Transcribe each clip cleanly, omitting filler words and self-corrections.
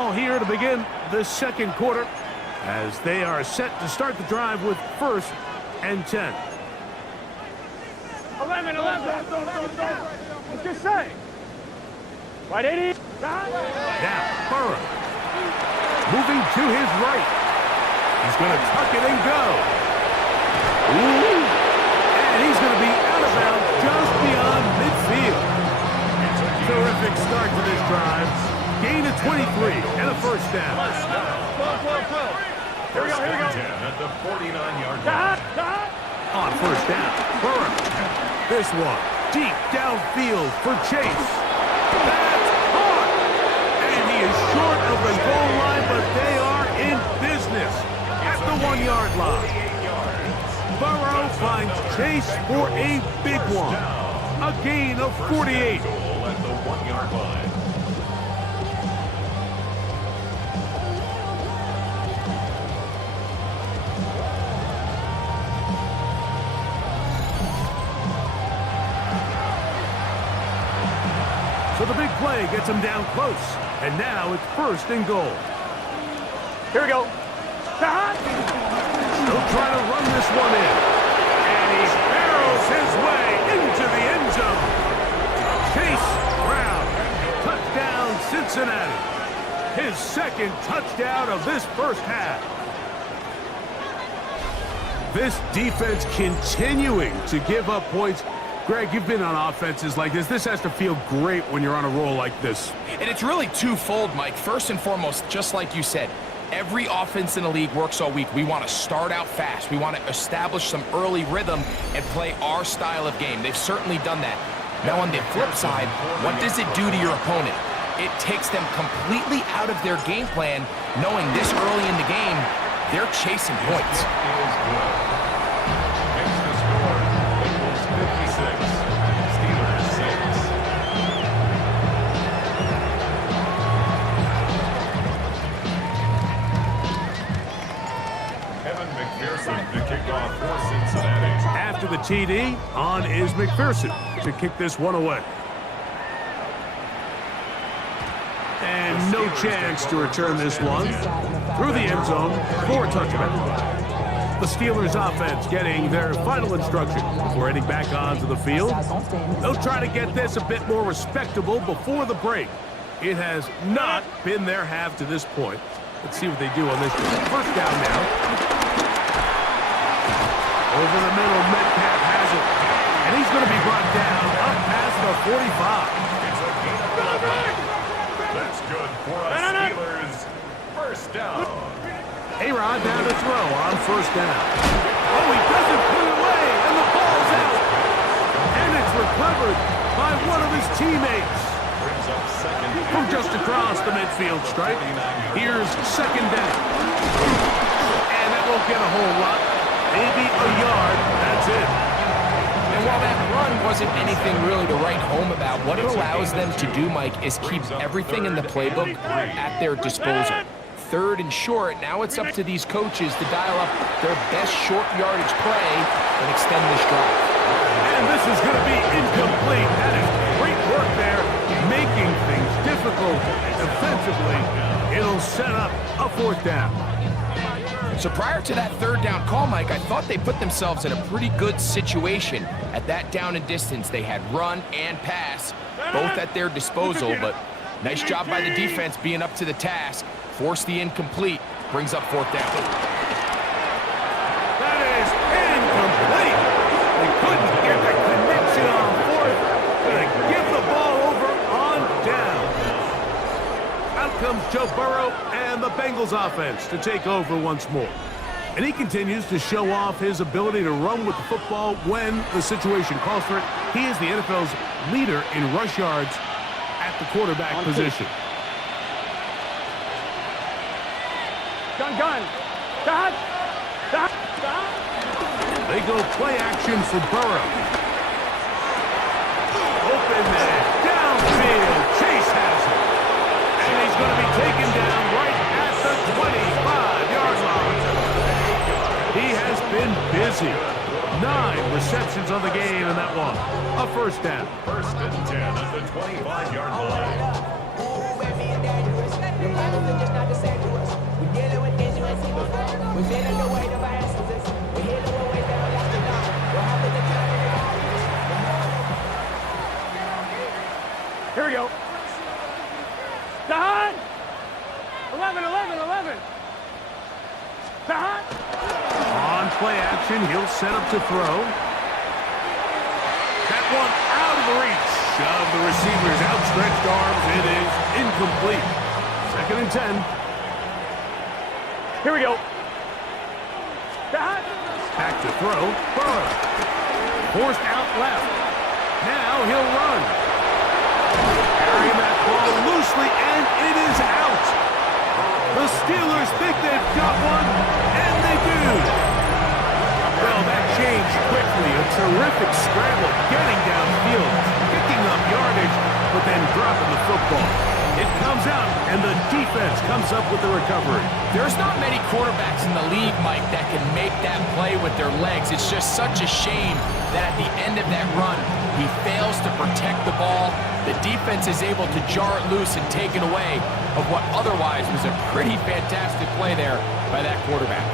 Here to begin the second quarter as they are set to start the drive with 1st and 10. 11. What's your say? Right 80. Now, Burrow. Moving to his right. He's going to tuck it and go. Ooh. And he's going to be out of bounds just beyond midfield. Terrific start to this drive. Gain of 23 and a first down. Here we go. At the 49-yard line. On first down, Burrow. This one, deep downfield for Chase. That's caught. And he is short of the goal line, but they are in business at the 1-yard line. Burrow finds Chase for a big one. A gain of 48. At the 1-yard line. So the big play gets him down close. And now it's 1st and goal. Here we go. He'll try to run this one in. And he barrels his way into the end zone. Chase Brown. Touchdown, Cincinnati. His 2nd touchdown of this first half. This defense continuing to give up points. Greg, you've been on offenses like this. This has to feel great when you're on a roll like this. And it's really twofold, Mike. First and foremost, just like you said, every offense in the league works all week. We want to start out fast. We want to establish some early rhythm and play our style of game. They've certainly done that. Now, on the flip side, what does it do to your opponent? It takes them completely out of their game plan, knowing this early in the game, they're chasing points. After the TD, on is McPherson to kick this one away. And no chance to return this one. Through the end zone for a touchback. The Steelers offense getting their final instruction before heading back onto the field. They'll try to get this a bit more respectable before the break. It has not been their half to this point. Let's see what they do on this one. First down now. Over the middle, Metcalf has it. And he's going to be brought down up past the 45. That's good for us Steelers. First down. A-Rod down to throw on first down. Oh, he doesn't put it away, and the ball's out. And it's recovered by one of his teammates. From just across the midfield stripe. Here's 2nd down. And that won't get a whole lot. Maybe a yard, that's it. And while that run wasn't anything really to write home about, what it allows them to do, Mike, is keep everything in the playbook at their disposal. 3rd and short, now it's up to these coaches to dial up their best short yardage play and extend this drive. And this is going to be incomplete. That is great work there, making things difficult defensively. It'll set up a 4th down. So prior to that 3rd down call, Mike, I thought they put themselves in a pretty good situation. At that down and distance, they had run and pass, both at their disposal, but nice job by the defense being up to the task. Force the incomplete, brings up 4th down. That is incomplete. They couldn't get the connection on 4th, but they give the ball over on down. Out comes Joe Burrow and the Bengals offense to take over once more. And he continues to show off his ability to run with the football when the situation calls for it. He is the NFL's leader in rush yards at the quarterback position. Gun. They go play action for Burrow. Open man, downfield. Chase has it. And he's going to be taken down right at the 25-yard line. He has been busy. 9 receptions on the game in that one. A first down. 1st and 10 at the 25-yard line. 11. On play action, he'll set up to throw. That one out of the reach of the receiver's outstretched arms. It is incomplete. 2nd and 10. Here we go. Back to throw. Burrow. Forced out left. Now he'll run. Carrying that ball loosely, and it is out. The Steelers think they've got one, and they do. Well, that changed quickly. A terrific scramble, getting downfield, picking up yardage, but then dropping the football. It comes out, and the defense comes up with the recovery. There's not many quarterbacks in the league, Mike, that can make that play with their legs. It's just such a shame that at the end of that run, he fails to protect the ball. The defense is able to jar it loose and take it away of what otherwise was a pretty fantastic play there by that quarterback.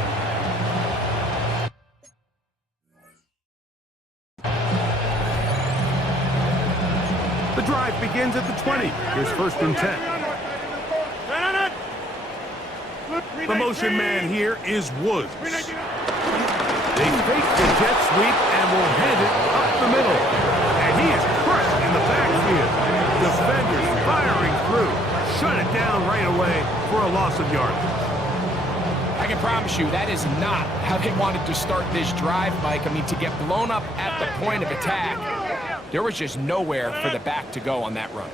The drive begins at the 20. Here's 1st and 10. The motion man here is Woods. They fake the jet sweep and will hand it up the middle. And he is crushed in the backfield. Defenders firing through. Shut it down right away for a loss of yardage. I can promise you that is not how they wanted to start this drive, Mike. I mean, to get blown up at the point of attack, there was just nowhere for the back to go on that run.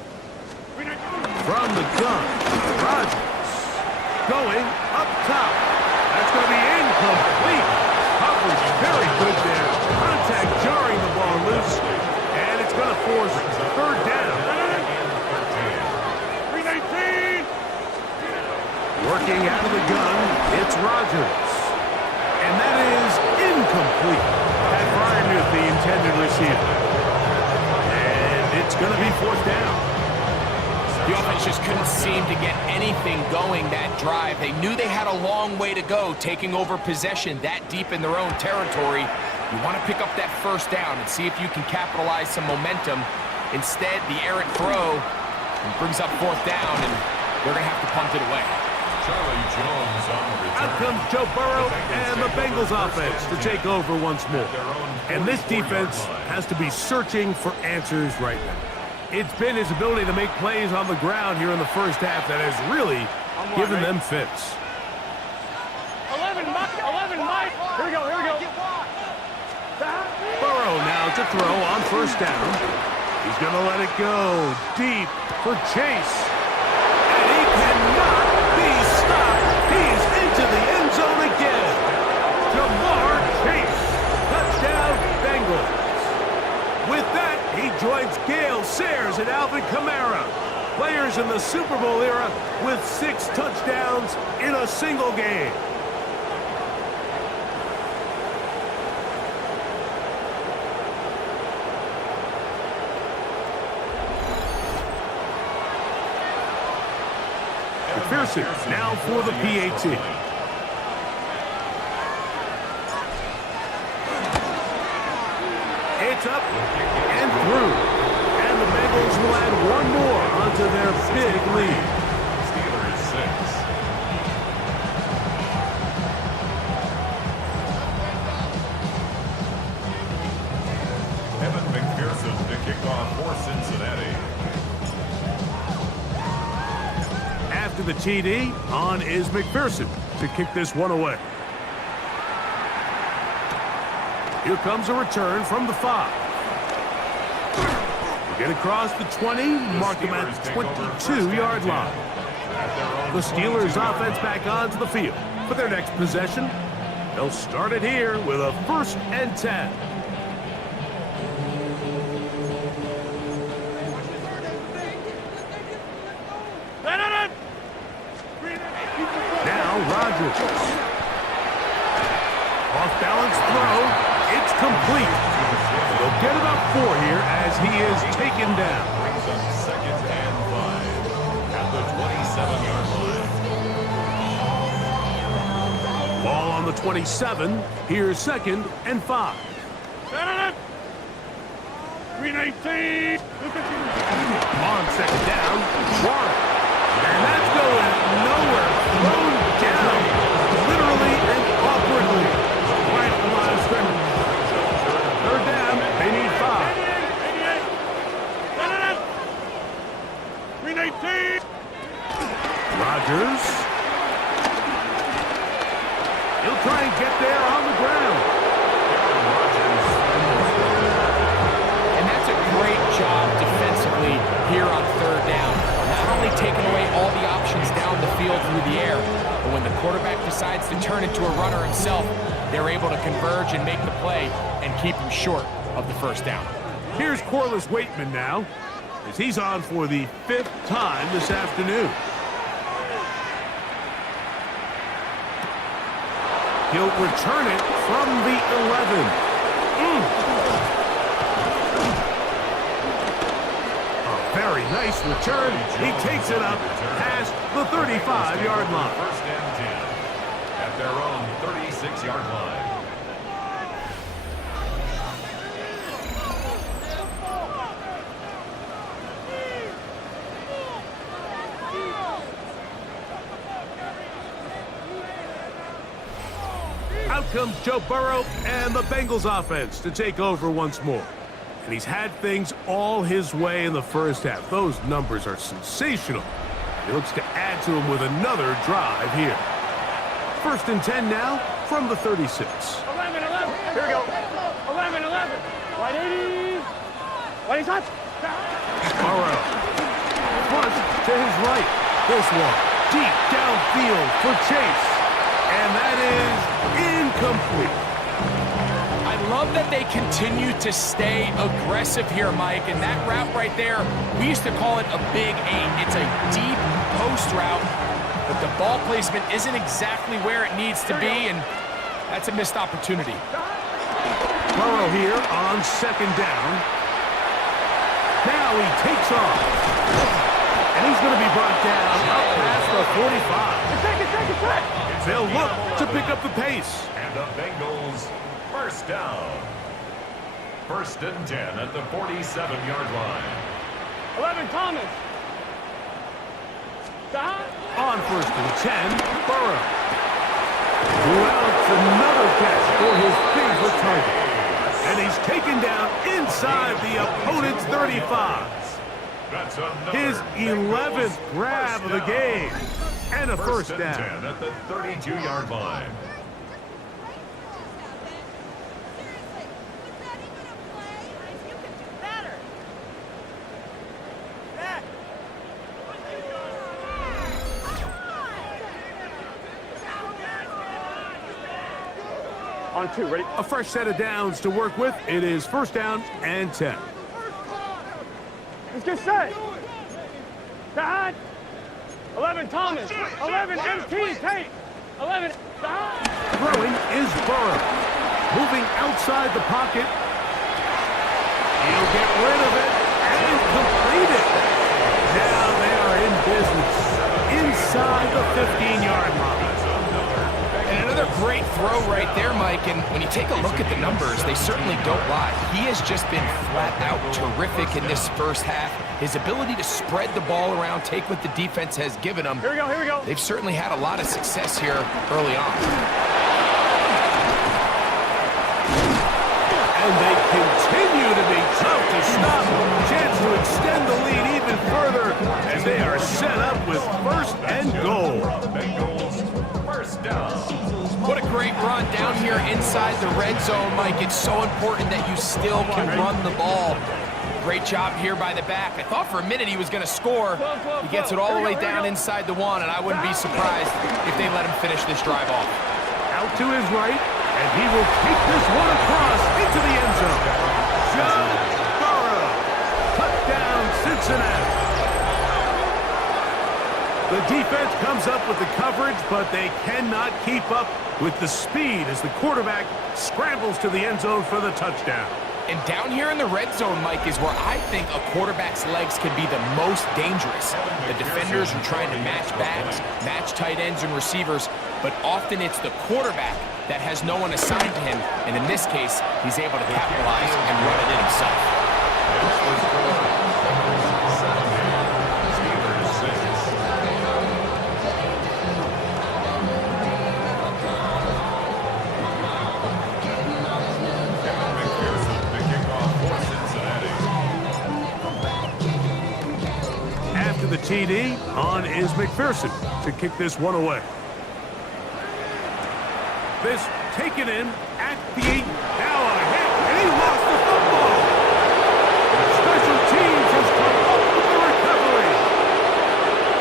From the gun, Rodgers going up top. That's going to be incomplete. Coverage very good there. Contact jarring the ball loose, and it's going to force 3rd down. Working out of the gun, it's Rodgers. And that is incomplete. Pat Fryermuth, the intended receiver. And it's going to be 4th down. The offense just couldn't seem to get anything going that drive. They knew they had a long way to go, taking over possession that deep in their own territory. You want to pick up that 1st down and see if you can capitalize some momentum. Instead, the errant throw brings up 4th down, and they're going to have to punt it away. Charlie Jones on the return. Out comes Joe Burrow and the Bengals offense to take over once more. And this defense has to be searching for answers right now. It's been his ability to make plays on the ground here in the 1st half that has really given them fits. 11, Mike. Here we go. Burrow now to throw on 1st down. He's going to let it go deep for Chase. And he cannot be stopped. He's into the end zone again. Jamar Chase. Touchdown, Bengals. With that, he joins Gale Sayers and Alvin Kamara, players in the Super Bowl era with 6 touchdowns in a single game. McPherson now for the PAT. It's up and through. And the Bengals will add one more onto their big lead. Steelers 6. Evan McPherson to kick off for Cincinnati. After the TD, on is McPherson to kick this one away. Here comes a return from the 5. We get across the 20, mark them at the 22-yard line. The Steelers offense back onto the field for their next possession. They'll start it here with a 1st and 10. Now Rodgers. Off-balance throw. It's complete. They'll get about 4 here as he is taken down. Brings up 2nd and 5 at the 27-yard line. Ball on the 27. Here's 2nd and 5. 319. On 2nd down, Warren. And that's going nowhere Steelers. He'll try and get there on the ground. And that's a great job defensively here on third down. Not only taking away all the options down the field through the air, but when the quarterback decides to turn into a runner himself, they're able to converge and make the play and keep him short of the first down. Here's Corliss Waitman now, as he's on for the 5th time this afternoon. He'll return it from the 11. A very nice return. He takes it up past the 35-yard line. First and 10 at their own 36-yard line. Out comes Joe Burrow and the Bengals offense to take over once more. And he's had things all his way in the first half. Those numbers are sensational. He looks to add to them with another drive here. First and 10 now from the 36. 11, 11. Here we go. 11, 11. White 80. White touch. Burrow. Flush to his right. This one deep downfield for Chase. And that is incomplete. I love that they continue to stay aggressive here, Mike, and that route right there, we used to call it a big 8. It's a deep post route, but the ball placement isn't exactly where it needs to be, and that's a missed opportunity. Burrow here on second down. Now he takes off. And he's going to be brought down up past the 45. They'll look to pick up the pace. And the Bengals first down. First and 10 at the 47-yard line. 11, Thomas. On first and 10, Burrow. Well, it's another catch for his favorite target. And he's taken down inside the opponent's 35. That's His 11th grab of the game. And a first down. 10 at the 32-yard line. On 2, ready? A fresh set of downs to work with. It is first down and 10. Let's get set. Dad. 11, Thomas. 11, MT, Tate. 11, Throwing is Burrow. Moving outside the pocket. He'll get rid of it and complete it. Now they are in business inside the 15-yard line. And another great throw right there, Mike, and when you take a look at the numbers, they certainly don't lie. He has just been flat out terrific in this first half. His ability to spread the ball around, take what the defense has given him. Here we go, here we go. They've certainly had a lot of success here early on. And they continue to be tough to stop. Chance to extend the lead even further as they are set up with first and goal. Bengals first down. What a great run down here inside the red zone, Mike. It's so important that you still can run the ball. Great job here by the back. I thought for a minute he was going to score. He gets it all the way down inside the 1, and I wouldn't be surprised if they let him finish this drive off. Out to his right, and he will take this one across into the end zone. Joe Burrow, touchdown Cincinnati. The defense comes up with the coverage, but they cannot keep up with the speed as the quarterback scrambles to the end zone for the touchdown. And down here in the red zone, Mike, is where I think a quarterback's legs can be the most dangerous. The defenders are trying to match backs, match tight ends and receivers, but often it's the quarterback that has no one assigned to him, and in this case, he's able to capitalize and run it in himself. TD. On is McPherson to kick this one away. This taken in at the 8. Now a hit, and he lost the football. Special teams has come up with the recovery.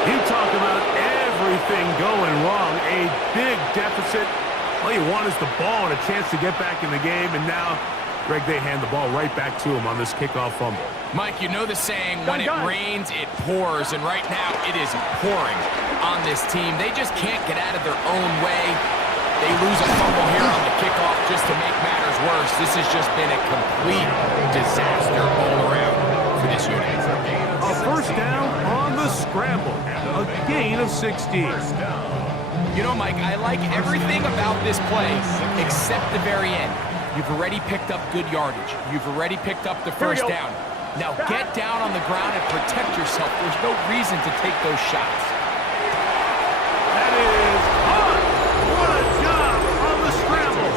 You talk about everything going wrong. A big deficit. All you want is the ball and a chance to get back in the game, and now Greg, they hand the ball right back to him on this kickoff fumble. Mike, you know the saying, when it rains, it pours, and right now it is pouring on this team. They just can't get out of their own way. They lose a fumble here on the kickoff just to make matters worse. This has just been a complete disaster all around for this unit. A first down on the scramble. A gain of 16. You know, Mike, I like everything about this play except the very end. You've already picked up good yardage. You've already picked up the first down. Now get down on the ground and protect yourself. There's no reason to take those shots. That is on. What a job on the scramble.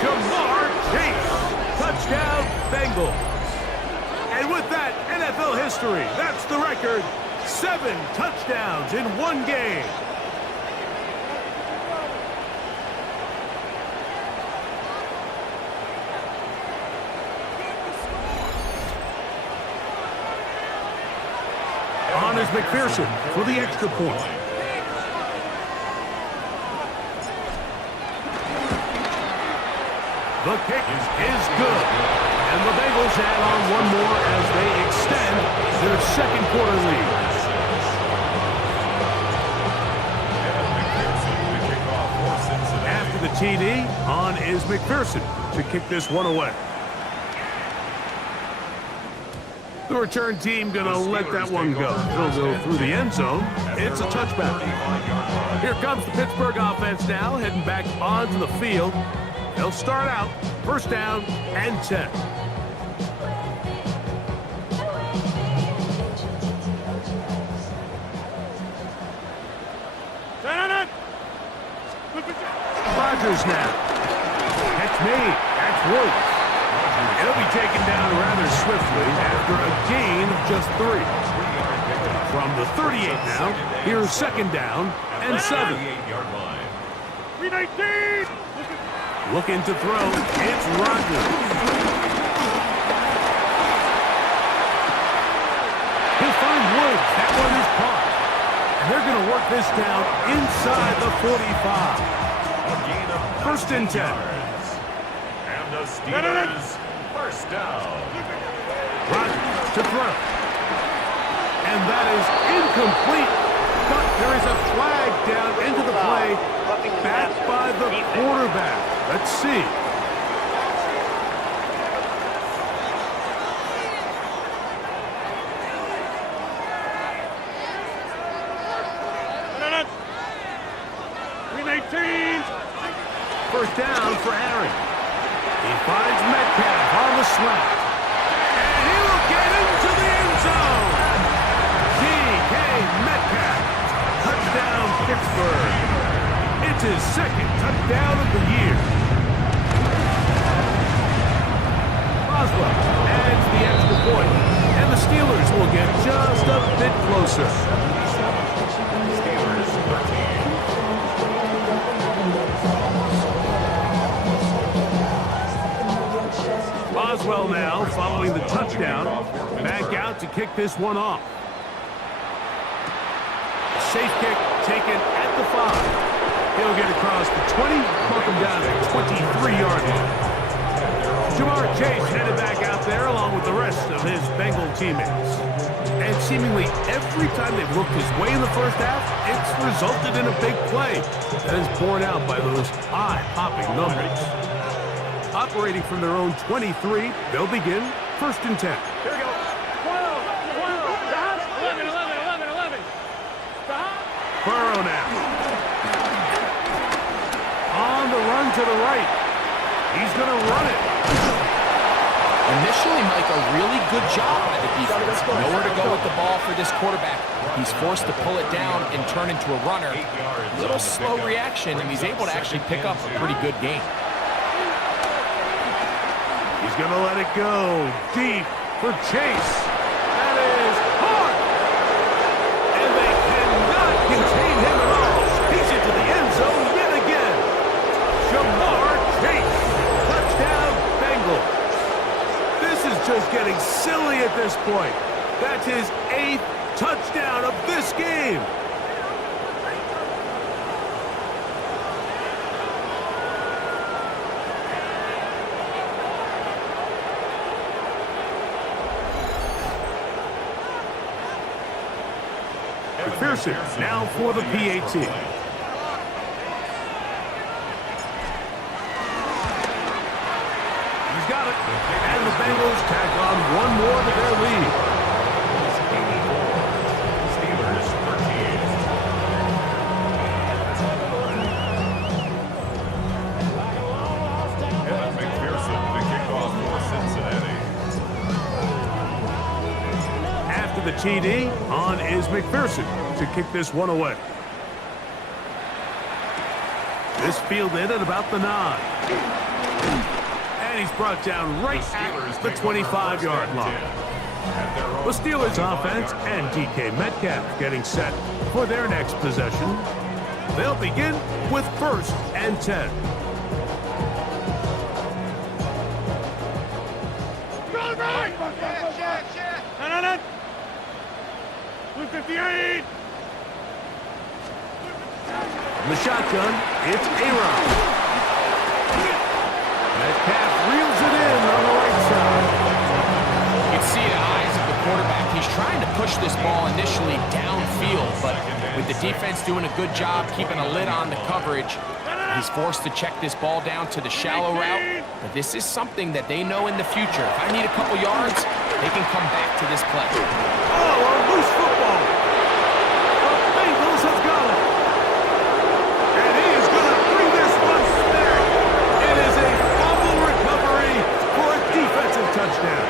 Jamar Chase. Touchdown, Bengals. And with that, NFL history. That's the record. 7 touchdowns in one game. On is McPherson for the extra point. The kick is good. And the Bengals add on one more as they extend their second quarter lead. After the TD, on is McPherson to kick this one away. The return team going to let that one go. They'll go through the end zone. It's a touchback. Here comes the Pittsburgh offense now, heading back onto the field. They'll start out first down and 10. Rodgers now. Catch made. Catch Woods. It'll be taken down rather swiftly after a gain of just 3. From the 38 now, here's second down and 7. 319. Looking to throw, it's Rodgers. He'll find Woods. That one is caught. And they're going to work this down inside the 45. First and 10. And the Steelers first down. Rodgers to throw. And that is incomplete. But there is a flag down into the play. Backed by the quarterback. Let's see. First down for Aaron. He finds Metcalf on the slant. And he will get into the end zone. D.K. Metcalf. Touchdown, Pittsburgh. It's his second touchdown of the year. Boswell adds the extra point. And the Steelers will get just a bit closer. Steelers 13. Boswell now, following the touchdown, back out to kick this one off. Safe kick taken at the 5. He'll get across the 20, mark him down at the 23-yard line. Jamar Chase headed back out there along with the rest of his Bengal teammates. And seemingly every time they've looked his way in the first half, it's resulted in a big play that is borne out by those eye-popping numbers. Operating from their own 23, they'll begin first and 10. Here we go. 12, 11, 11, 11. Burrow now. On the run to the right. He's going to run it. Initially, Mike, a really good job by the defense. Nowhere to go with the ball for this quarterback. He's forced to pull it down and turn into a runner. Little slow reaction, and he's able to actually pick up a pretty good gain. He's going to let it go deep for Chase. That is hard. point. That's his 8th touchdown of this game. McPherson now for the PAT. He's got it. And the Bengals tack on one more to their lead. Steelers 13. Evan McPherson to kick off for Cincinnati. After the TD, on is McPherson to kick this one away. This fielded at about the 9. And he's brought down right at the 25-yard line. The Steelers offense and DK Metcalf getting set for their next possession. They'll begin with 1st and 10. Blue 58. The shotgun, it's Aaron. Metcalf reels it in on the right side. You can see the eyes of the quarterback. He's trying to push this ball initially downfield, but with the defense doing a good job keeping a lid on the coverage, he's forced to check this ball down to the shallow route. But this is something that they know in the future. If I need a couple yards, they can come back to this play. Oh, a loose football. The Bengals have got it. And he is going to bring this one back. It is a fumble recovery for a defensive touchdown.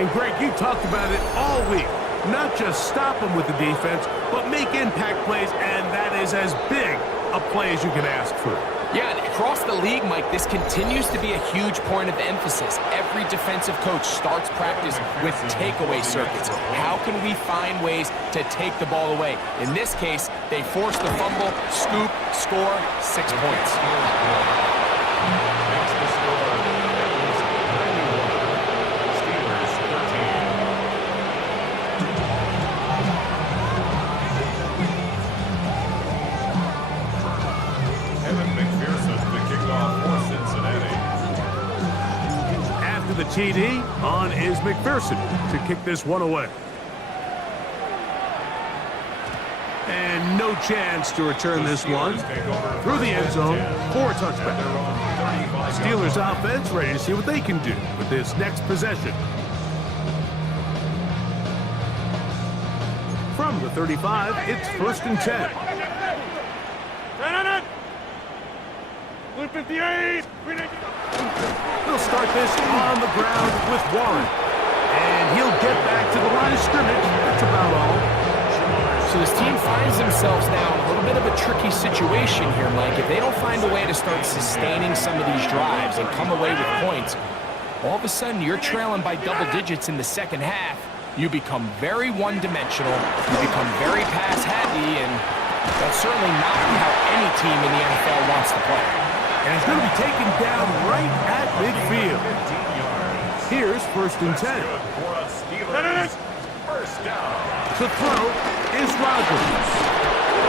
And Greg, you talked about it all week. Not just stop them with the defense, but make impact plays, and that is as big a play as you can ask for. Yeah, and across the league, Mike, this continues to be a huge point of emphasis. Every defensive coach starts practice with takeaway circuits. How can we find ways to take the ball away? In this case, they force the fumble, scoop, score, 6 points. The TD, on is McPherson to kick this one away. And no chance to return this one through the end zone for a touchback. Steelers offense ready to see what they can do with this next possession. From the 35, it's 1st and 10. Blue 58. They'll start this on the ground with Warren. And he'll get back to the line of scrimmage. That's about all. So this team finds themselves now in a little bit of a tricky situation here, Mike. If they don't find a way to start sustaining some of these drives and come away with points, all of a sudden you're trailing by double digits in the second half. You become very one-dimensional. You become very pass-heavy, and that's certainly not how any team in the NFL wants to play. And he's going to be taken down right at midfield. Here's 1st and 10. First down. To throw is Rodgers.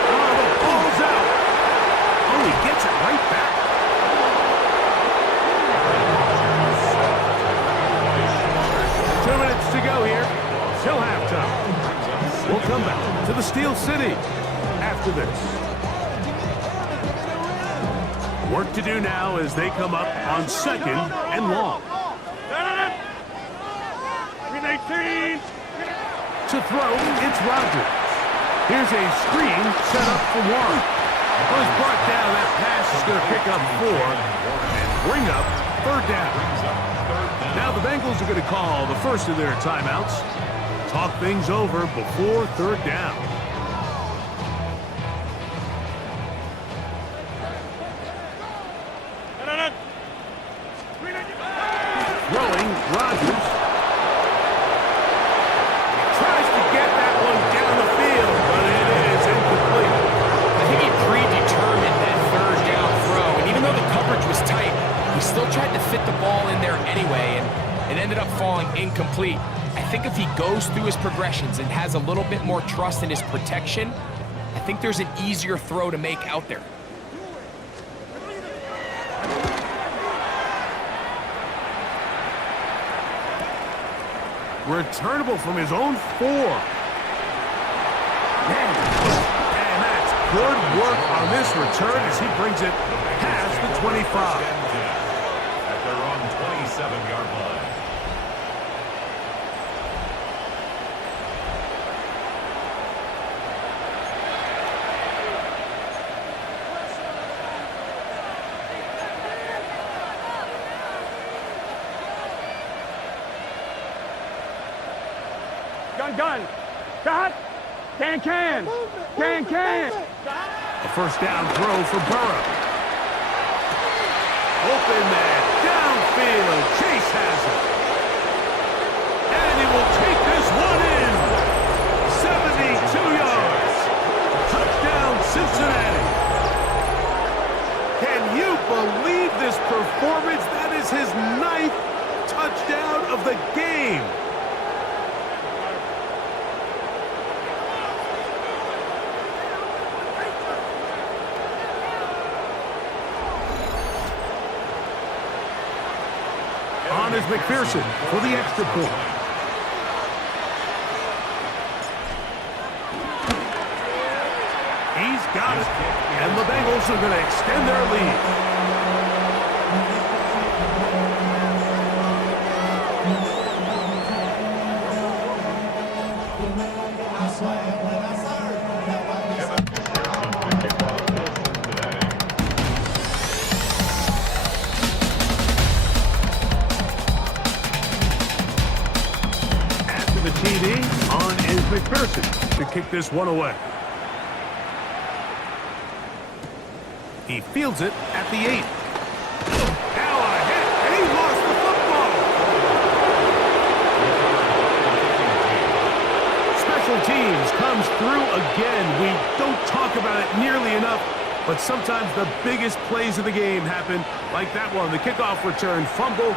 Oh, the ball's out. Oh, he gets it right back. 2 minutes to go here till halftime. We'll come back to the Steel City after this. Work to do now as they come up on 2nd and long. 18. To throw, it's Rodgers. Here's a screen set up for Warren. Well, he's brought down. That pass is going to pick up 4 and bring up 3rd down. Now the Bengals are going to call the first of their timeouts. Talk things over before 3rd down. Throwing, Rodgers. Tries to get that one down the field, but it is incomplete. I think he predetermined that 3rd down throw, and even though the coverage was tight, he still tried to fit the ball in there anyway, and it ended up complete. I think if he goes through his progressions and has a little bit more trust in his protection, I think there's an easier throw to make out there. Returnable from his own 4. And that's good work on this return as he brings it past the 25. At their own 27-yard line. Gun. Got. Can. A first down throw for Burrow. Open man, downfield. Chase has it. And he will take this one in. 72 yards. Touchdown, Cincinnati. Can you believe this performance? That is his 9th touchdown of the game. On is McPherson for the extra point. He's got it. And the Bengals are going to extend their lead. The TD, on is McPherson to kick this one away. He fields it at the 8. Now a hit, and he lost the football. Special teams comes through again. We don't talk about it nearly enough, but sometimes the biggest plays of the game happen like that one. The kickoff return, fumble,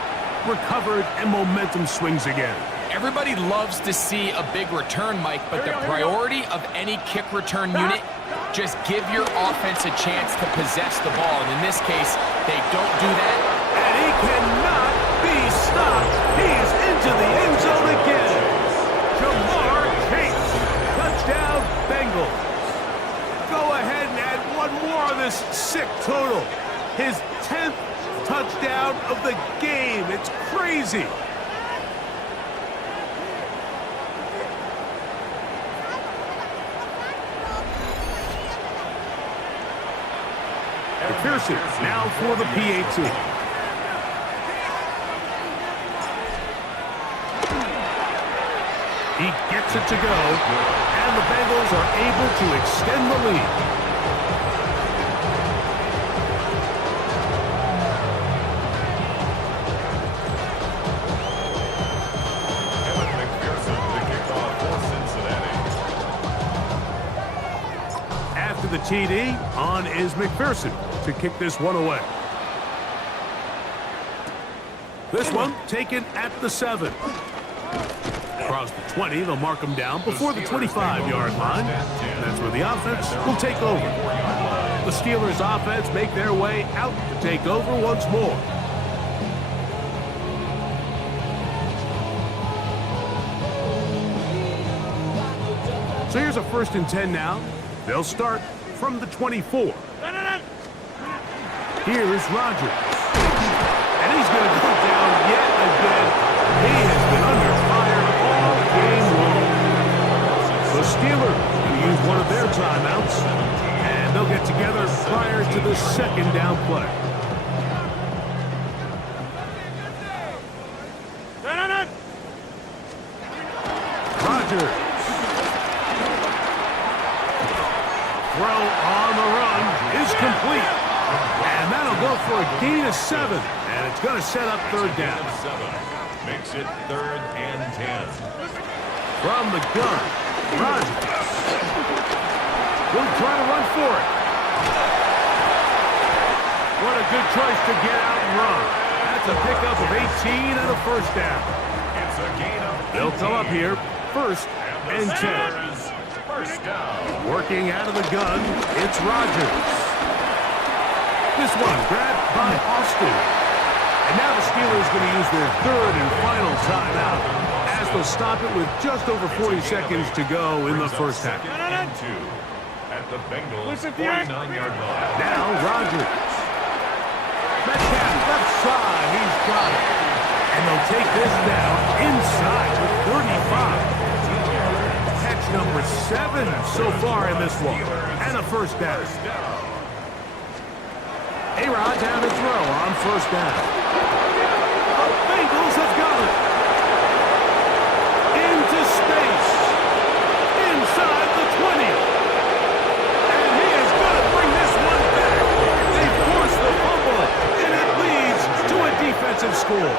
recovered, and momentum swings again. Everybody loves to see a big return, Mike, but the priority of any kick return unit, just give your offense a chance to possess the ball. And in this case, they don't do that. And he cannot be stopped. He is into the end zone again. Jamar Chase. Touchdown, Bengals. Go ahead and add one more on this sick total. His 10th touchdown of the game. It's crazy. McPherson now for the PAT. He gets it to go, and the Bengals are able to extend the lead. McPherson, the kickoff for Cincinnati. After the TD, on is McPherson to kick this one away. This one taken at the 7. Across the 20, they'll mark him down before the 25-yard line. And that's where the offense will take over. The Steelers' offense make their way out to take over once more. So here's a 1st and 10 now. They'll start from the 24. Here's Rodgers. And he's going to go down yet again. He has been under fire all game long. The Steelers going to use one of their timeouts, and they'll get together prior to the 2nd down play. Rodgers. Throw on the run is complete. And that'll go for a gain of 7. And it's going to set up 3rd down. 7 makes it 3rd and 10. From the gun, Rodgers will try to run for it. What a good choice to get out and run. That's a pickup of 18 and a 1st down. It's a gain of 18. They'll come up here, 1st and 10. Steelers, first down. Working out of the gun, it's Rodgers. This one grabbed by Austin. And now the Steelers going to use their 3rd and final timeout as they'll stop it with just over 40 seconds to go in the first half. And 2 at the Bengals' 49-yard line. Now Rodgers. Metcalf left side, he's got it. And they'll take this down inside with 35. Catch number 7 so far in this one. And a first down. A-Rod down to throw on first down. The Bengals have got it. Into space. Inside the 20. And he is going to bring this one back. They force the fumble. And it leads to a defensive score.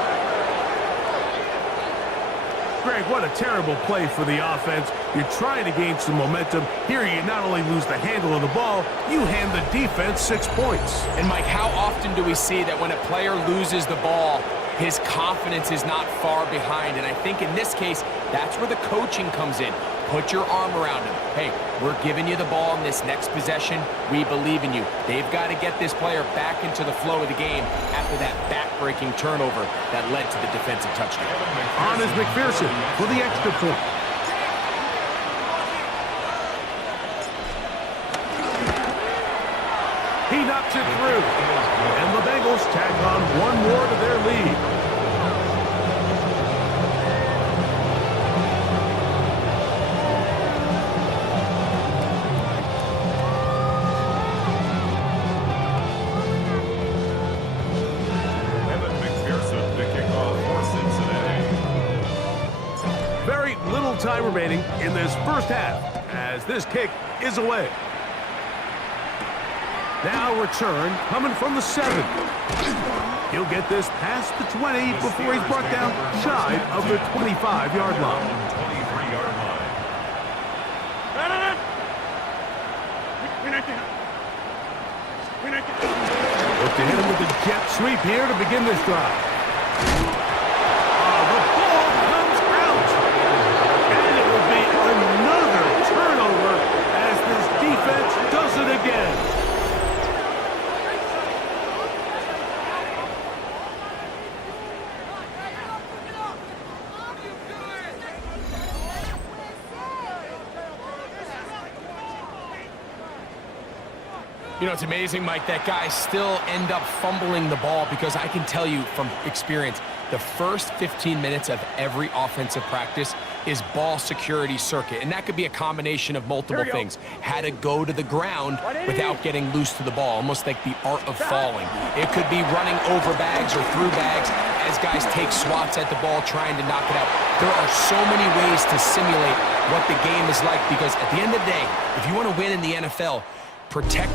Greg, what a terrible play for the offense. You're trying to gain some momentum. Here you not only lose the handle of the ball, you hand the defense 6 points. And Mike, how often do we see that when a player loses the ball, his confidence is not far behind? And I think in this case, that's where the coaching comes in. Put your arm around him. Hey, we're giving you the ball in this next possession. We believe in you. They've got to get this player back into the flow of the game after that back-breaking turnover that led to the defensive touchdown. On is McPherson for the extra point. He knocks it through. And the Bengals tack on one more to their lead. Very little time remaining in this first half as this kick is away. Now return coming from the 7. He'll get this past the 20 before he's brought down shy of the 25-yard line. 23-yard line. Look to hit him with a jet sweep here to begin this drive. The ball comes out. And it will be another turnover as this defense does it again. You know, it's amazing, Mike, that guys still end up fumbling the ball because I can tell you from experience, the first 15 minutes of every offensive practice is ball security circuit. And that could be a combination of multiple things. How to go to the ground without getting loose to the ball, almost like the art of falling. It could be running over bags or through bags as guys take swats at the ball trying to knock it out. There are so many ways to simulate what the game is like because at the end of the day, if you want to win in the NFL, protect